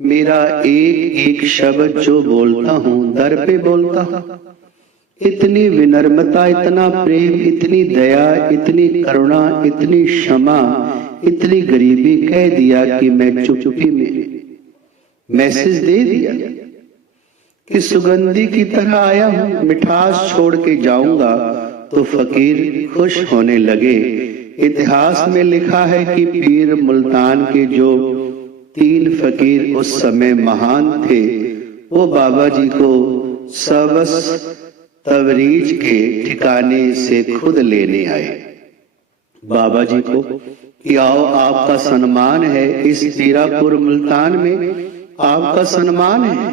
मेरा एक एक शब्द जो बोलता हूँ दर पे बोलता हूँ। इतनी विनम्रता, इतना प्रेम, इतनी दया, इतनी करुणा, इतनी क्षमा, इतनी गरीबी कह दिया कि मैं चुप्पी में मैसेज दे दिया कि सुगंधी की तरह आया हूँ, मिठास छोड़ के जाऊंगा। तो फकीर खुश होने लगे। इतिहास में लिखा है कि पीर मुल्तान के जो 3 फकीर उस समय महान थे, वो बाबा जी को सबस तबरीज के ठिकाने से खुद लेने आए। बाबा जी को कि आओ, आपका सम्मान है, इस पीरापुर मुल्तान में आपका सम्मान है।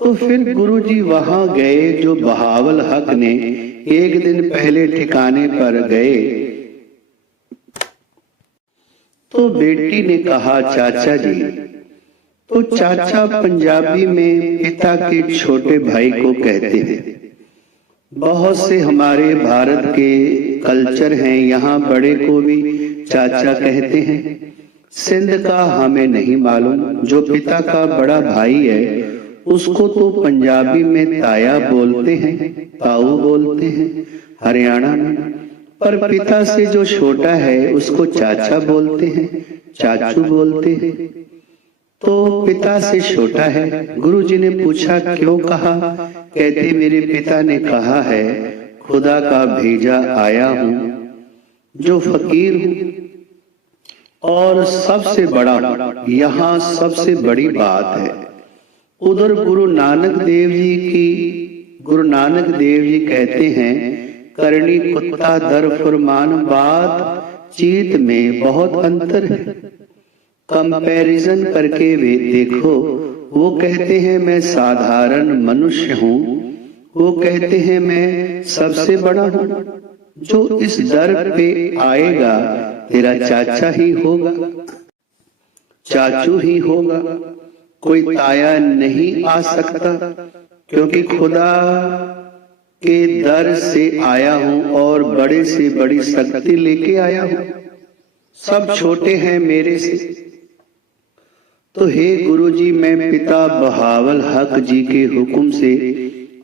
तो फिर गुरु जी वहां गए, जो बहावल हक ने एक दिन पहले ठिकाने पर गए। तो बेटी ने कहा चाचा जी। तो चाचा पंजाबी में पिता के छोटे भाई को कहते हैं। बहुत से हमारे भारत के कल्चर हैं, यहाँ बड़े को भी चाचा कहते हैं। सिंध का हमें नहीं मालूम, जो पिता का बड़ा भाई है उसको तो पंजाबी में ताया बोलते हैं, ताऊ बोलते हैं हरियाणा में, पर पिता से जो छोटा है उसको चाचा बोलते हैं, चाचू बोलते हैं। तो पिता से छोटा है। गुरुजी ने पूछा क्यों कहा? कहते मेरे पिता ने कहा है खुदा का भेजा आया हूं, जो फकीर हूं और सबसे बड़ा। यहाँ सबसे बड़ी बात है, उधर गुरु नानक देव जी कहते हैं करनी कुत्ता दर फरमान, बात चीत में बहुत अंतर है। कंपैरिजन करके वे देखो, वो कहते हैं मैं साधारण मनुष्य हूँ, वो कहते हैं मैं सबसे बड़ा हूँ। जो इस दर पे आएगा तेरा चाचा ही होगा, चाचू ही होगा, कोई ताया नहीं आ सकता, क्योंकि खुदा के दर से आया हूं और बड़े से बड़ी शक्ति लेके आया हूं। सब छोटे हैं मेरे से। तो हे गुरुजी, मैं पिता बहावल हक जी के हुक्म से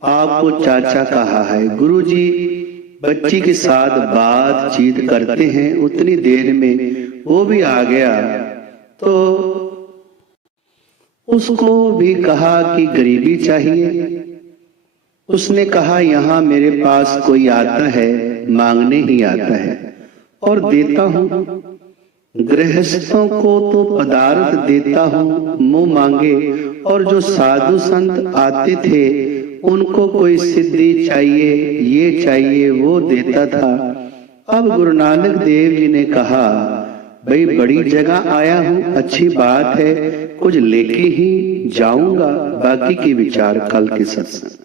आपको चाचा कहा है। गुरुजी बच्ची के साथ बातचीत करते हैं, उतनी देर में वो भी आ गया। तो उसको भी कहा कि गरीबी चाहिए। उसने कहा यहाँ मेरे पास कोई आता है मांगने ही आता है और देता हूँ। गृहस्थों को तो पदार्थ देता हूँ मुंह मांगे, और जो साधु संत आते थे उनको कोई सिद्धि चाहिए, ये चाहिए, वो देता था। अब गुरु नानक देव जी ने कहा भाई बड़ी जगह आया हूँ, अच्छी बात है, कुछ लेके ही जाऊंगा। बाकी के विचार कल के सत्संग।